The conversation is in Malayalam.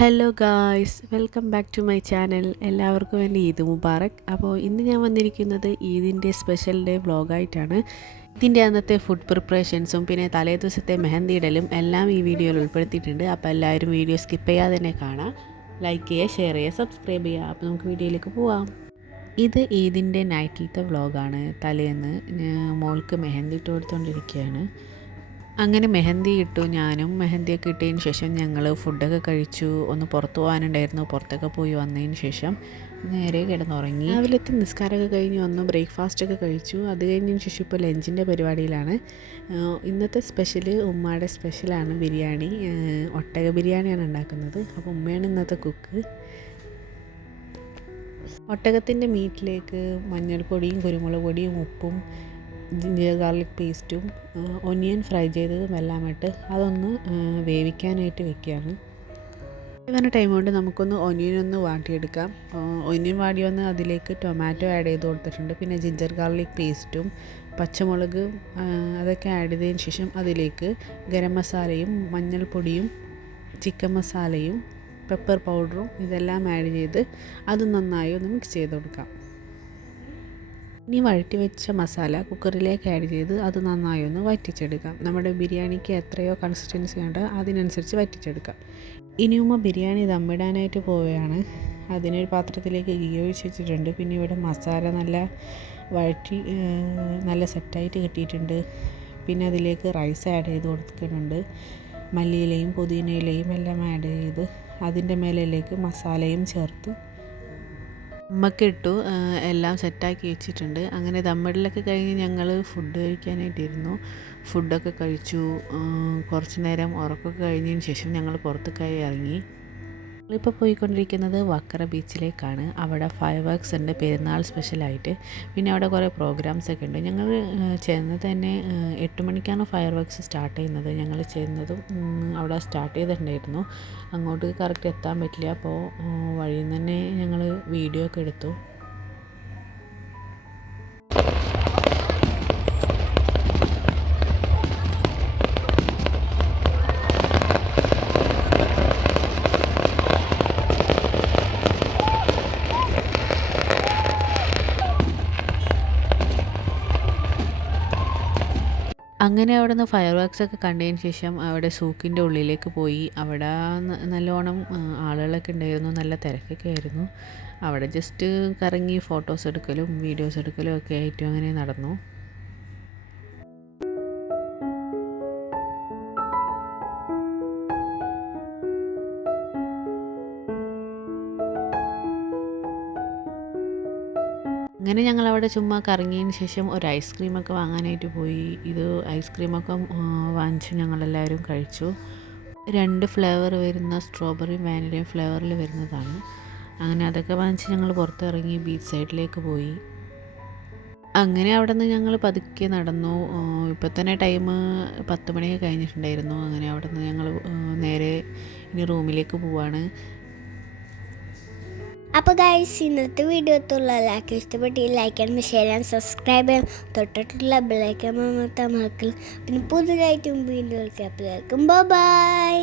Hello guys, welcome back to my channel. എല്ലാവർക്കും എൻ്റെ ഈദ് മുബാറക്. അപ്പോൾ ഇന്ന് ഞാൻ വന്നിരിക്കുന്നത് ഈദിൻ്റെ സ്പെഷ്യൽ ഡേ വ്ളോഗായിട്ടാണ്. ഇതിൻ്റെ അന്നത്തെ ഫുഡ് പ്രിപ്പറേഷൻസും പിന്നെ തലേ ദിവസത്തെ മെഹന്തി ഇടലും എല്ലാം ഈ വീഡിയോയിൽ ഉൾപ്പെടുത്തിയിട്ടുണ്ട്. അപ്പോൾ എല്ലാവരും വീഡിയോ സ്കിപ്പ് ചെയ്യാതെ തന്നെ കാണാം. ലൈക്ക് ചെയ്യുക, ഷെയർ ചെയ്യുക, സബ്സ്ക്രൈബ് ചെയ്യുക. അപ്പോൾ നമുക്ക് വീഡിയോയിലേക്ക് പോവാം. ഇത് ഈദിൻ്റെ നൈറ്റിലത്തെ വ്ളോഗാണ്. തലേന്ന് മോൾക്ക് മെഹന്തി ഇട്ട് കൊടുത്തുകൊണ്ടിരിക്കുകയാണ്. അങ്ങനെ മെഹന്തി ഇട്ടു. ഞാനും മെഹന്തിയൊക്കെ ഇട്ടതിന് ശേഷം ഞങ്ങൾ ഫുഡൊക്കെ കഴിച്ചു. ഒന്ന് പുറത്ത് പോകാനുണ്ടായിരുന്നു. പുറത്തൊക്കെ പോയി വന്നതിന് ശേഷം നേരെ കിടന്നുറങ്ങി. രാവിലത്തെ നിസ്കാരമൊക്കെ കഴിഞ്ഞ് വന്നു, ബ്രേക്ക്ഫാസ്റ്റൊക്കെ കഴിച്ചു. അത് കഴിഞ്ഞതിന് ശേഷം ഇപ്പോൾ ലഞ്ചിൻ്റെ പരിപാടിയിലാണ്. ഇന്നത്തെ സ്പെഷ്യൽ ഉമ്മയുടെ സ്പെഷ്യലാണ് ബിരിയാണി. ഒട്ടക ബിരിയാണിയാണ് ഉണ്ടാക്കുന്നത്. അപ്പോൾ ഉമ്മയാണ് ഇന്നത്തെ കുക്ക്. ഒട്ടകത്തിൻ്റെ മീറ്റിലേക്ക് മഞ്ഞൾപ്പൊടിയും കുരുമുളക് പൊടിയും ഉപ്പും ജിഞ്ചർ ഗാർലിക് പേസ്റ്റും ഒനിയൻ ഫ്രൈ ചെയ്തതും എല്ലാം ഇട്ട് അതൊന്ന് വേവിക്കാനായിട്ട് വെക്കുകയാണ്. അങ്ങനെ ടൈം കൊണ്ട് നമുക്കൊന്ന് ഒനിയനൊന്ന് വാട്ടിയെടുക്കാം. ഒനിയൻ വാടി വന്ന് അതിലേക്ക് ടൊമാറ്റോ ആഡ് ചെയ്ത് കൊടുത്തിട്ടുണ്ട്. പിന്നെ ജിഞ്ചർ ഗാർലിക് പേസ്റ്റും പച്ചമുളക് അതൊക്കെ ആഡ് ചെയ്തതിന് ശേഷം അതിലേക്ക് ഗരം മസാലയും മഞ്ഞൾപ്പൊടിയും ചിക്കൻ മസാലയും പെപ്പർ പൗഡറും ഇതെല്ലാം ആഡ് ചെയ്ത് അത് നന്നായി ഒന്ന് മിക്സ് ചെയ്ത് കൊടുക്കാം. ഇനി വഴറ്റി വെച്ച മസാല കുക്കറിലേക്ക് ആഡ് ചെയ്ത് അത് നന്നായി ഒന്ന് വറ്റിച്ചെടുക്കാം. നമ്മുടെ ബിരിയാണിക്ക് എത്രയോ കൺസിസ്റ്റൻസി ഉണ്ട് അതിനനുസരിച്ച് വറ്റിച്ചെടുക്കാം. ഇനിയുമ്മ ബിരിയാണി ദമ്മിടാനായിട്ട് പോവുകയാണ്. അതിനൊരു പാത്രത്തിലേക്ക് ഗീ ഒഴിച്ച് വെച്ചിട്ടുണ്ട്. പിന്നെ ഇവിടെ മസാല നല്ല വഴറ്റി നല്ല സെറ്റായിട്ട് കിട്ടിയിട്ടുണ്ട്. പിന്നെ അതിലേക്ക് റൈസ് ആഡ് ചെയ്ത് കൊടുക്കുന്നുണ്ട്. മല്ലിയിലയും പുതിനയിലയും എല്ലാം ആഡ് ചെയ്ത് അതിൻ്റെ മേലേക്ക് മസാലയും ചേർത്ത് ഉമ്മക്ക് ഇട്ടു. എല്ലാം സെറ്റാക്കി വെച്ചിട്ടുണ്ട്. അങ്ങനെ ദമ്മിടലൊക്കെ കഴിഞ്ഞ് ഞങ്ങൾ ഫുഡ് കഴിക്കാനായിട്ടിരുന്നു. ഫുഡൊക്കെ കഴിച്ചു. കുറച്ച് നേരം ഉറക്കമൊക്കെ കഴിഞ്ഞതിന് ശേഷം ഞങ്ങൾ പുറത്തേക്കായി ഇറങ്ങി. ഞങ്ങളിപ്പോൾ പോയിക്കൊണ്ടിരിക്കുന്നത് വക്കറ ബീച്ചിലേക്കാണ്. അവിടെ ഫയർ വർക്ക്സ് ഉണ്ട് പെരുന്നാൾ സ്പെഷ്യലായിട്ട്. പിന്നെ അവിടെ കുറേ പ്രോഗ്രാംസ് ഒക്കെ ഉണ്ട്. ഞങ്ങൾ ചെന്നത് തന്നെ 8 മണിക്കാണ് ഫയർ വർക്ക്സ് സ്റ്റാർട്ട് ചെയ്യുന്നത്. ഞങ്ങൾ ചെന്നതും അവിടെ സ്റ്റാർട്ട് ചെയ്തിട്ടുണ്ടായിരുന്നു. അങ്ങോട്ട് കറക്റ്റ് എത്താൻ പറ്റില്ല. അപ്പോൾ വഴിയിൽ നിന്ന് തന്നെ ഞങ്ങൾ വീഡിയോ ഒക്കെ എടുത്തു. അങ്ങനെ അവിടെ നിന്ന് ഫയർ വർക്ക്സ് ഒക്കെ കണ്ടതിന് ശേഷം അവിടെ സൂക്കിൻ്റെ ഉള്ളിലേക്ക് പോയി. അവിടെ നല്ലോണം ആളുകളൊക്കെ ഉണ്ടായിരുന്നു. നല്ല തിരക്കൊക്കെ ആയിരുന്നു. അവിടെ ജസ്റ്റ് കറങ്ങി ഫോട്ടോസ് എടുക്കലും വീഡിയോസ് എടുക്കലും ഒക്കെ ആയിട്ടും അങ്ങനെ നടന്നു. അങ്ങനെ ഞങ്ങളവിടെ ചുമ്മാ കറങ്ങിയതിന് ശേഷം ഒരു ഐസ്ക്രീമൊക്കെ വാങ്ങാനായിട്ട് പോയി. ഇത് ഐസ്ക്രീമൊക്കെ വാങ്ങിച്ചു ഞങ്ങളെല്ലാവരും കഴിച്ചു. 2 ഫ്ലേവർ വരുന്ന സ്ട്രോബെറിയും വാനിലയും ഫ്ലേവറിൽ വരുന്നതാണ്. അങ്ങനെ അതൊക്കെ വാങ്ങിച്ച് ഞങ്ങൾ പുറത്തിറങ്ങി ബീച്ച് സൈഡിലേക്ക് പോയി. അങ്ങനെ അവിടെ നിന്ന് ഞങ്ങൾ പതുക്കെ നടന്നു. ഇപ്പോൾ തന്നെ ടൈം 10 മണിയൊക്കെ കഴിഞ്ഞിട്ടുണ്ടായിരുന്നു. അങ്ങനെ അവിടെ നിന്ന് ഞങ്ങൾ നേരെ ഇനി റൂമിലേക്ക് പോവാണ്. അപ്പോൾ ഗൈസ്, ഇന്നത്തെ വീഡിയോ എല്ലാവർക്കും ഇഷ്ടപ്പെട്ട് ലൈക്ക് ചെയ്യാനും ഷെയർ ചെയ്യാനും സബ്സ്ക്രൈബ് ചെയ്യാൻ തൊട്ടിട്ടുള്ള ബെല്ലൈക്കൺ അമർത്താൻ മറക്കൽ. പിന്നെ പുതുതായിട്ടും വീഡിയോകൾക്ക് എല്ലാവർക്കും ബൈ.